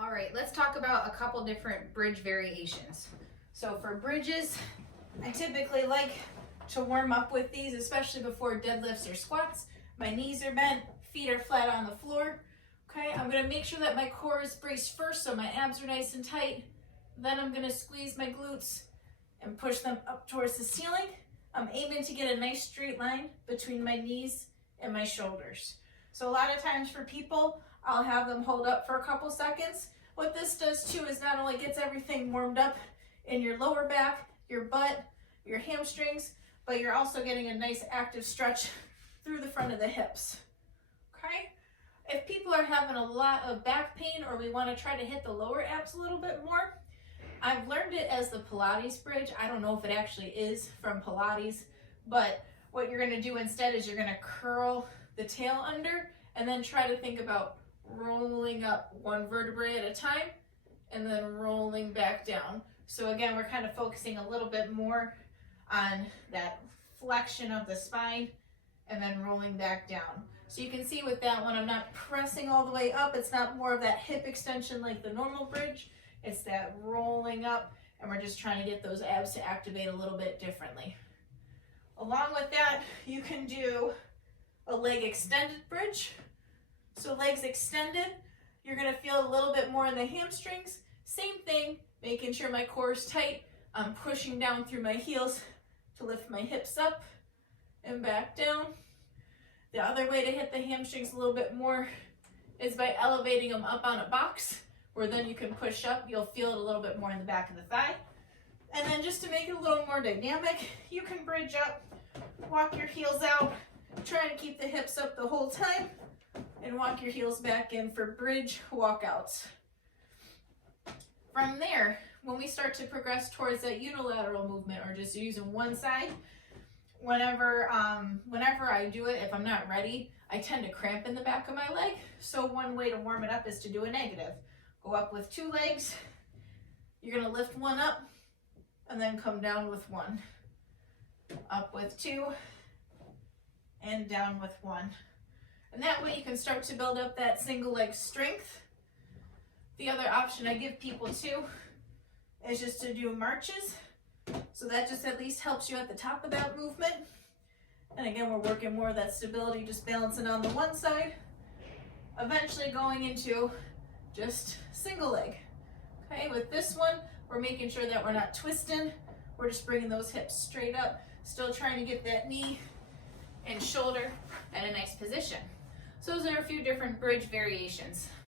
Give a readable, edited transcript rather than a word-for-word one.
All right, let's talk about a couple different bridge variations. So for bridges, I typically like to warm up with these, especially before deadlifts or squats. My knees are bent, feet are flat on the floor. Okay, I'm gonna make sure that my core is braced first so my abs are nice and tight. Then I'm gonna squeeze my glutes and push them up towards the ceiling. I'm aiming to get a nice straight line between my knees and my shoulders. So a lot of times for people, I'll have them hold up for a couple seconds. What this does too is not only gets everything warmed up in your lower back, your butt, your hamstrings, but you're also getting a nice active stretch through the front of the hips. Okay? If people are having a lot of back pain or we want to try to hit the lower abs a little bit more, I've learned it as the Pilates bridge. I don't know if it actually is from Pilates, but what you're going to do instead is you're going to curl the tail under and then try to think about rolling up one vertebrae at a time and then rolling back down. So again, we're kind of focusing a little bit more on that flexion of the spine and then rolling back down. So you can see with that one, I'm not pressing all the way up. It's not more of that hip extension like the normal bridge. It's that rolling up, and we're just trying to get those abs to activate a little bit differently. Along with that, you can do a leg extended bridge. So legs extended, you're gonna feel a little bit more in the hamstrings. Same thing, making sure my core is tight. I'm pushing down through my heels to lift my hips up and back down. The other way to hit the hamstrings a little bit more is by elevating them up on a box, where then you can push up. You'll feel it a little bit more in the back of the thigh. And then just to make it a little more dynamic, you can bridge up, walk your heels out, try to keep the hips up the whole time, and walk your heels back in for bridge walkouts. From there, when we start to progress towards that unilateral movement or just using one side, whenever I do it, if I'm not ready, I tend to cramp in the back of my leg. So one way to warm it up is to do a negative. Go up with two legs, you're gonna lift one up and then come down with one. Up with two and down with one. And that way you can start to build up that single leg strength. The other option I give people too is just to do marches. So that just at least helps you at the top of that movement. And again, we're working more of that stability, just balancing on the one side. Eventually going into just single leg. Okay, with this one, we're making sure that we're not twisting. We're just bringing those hips straight up, still trying to get that knee and shoulder at a nice position. So those are a few different bridge variations.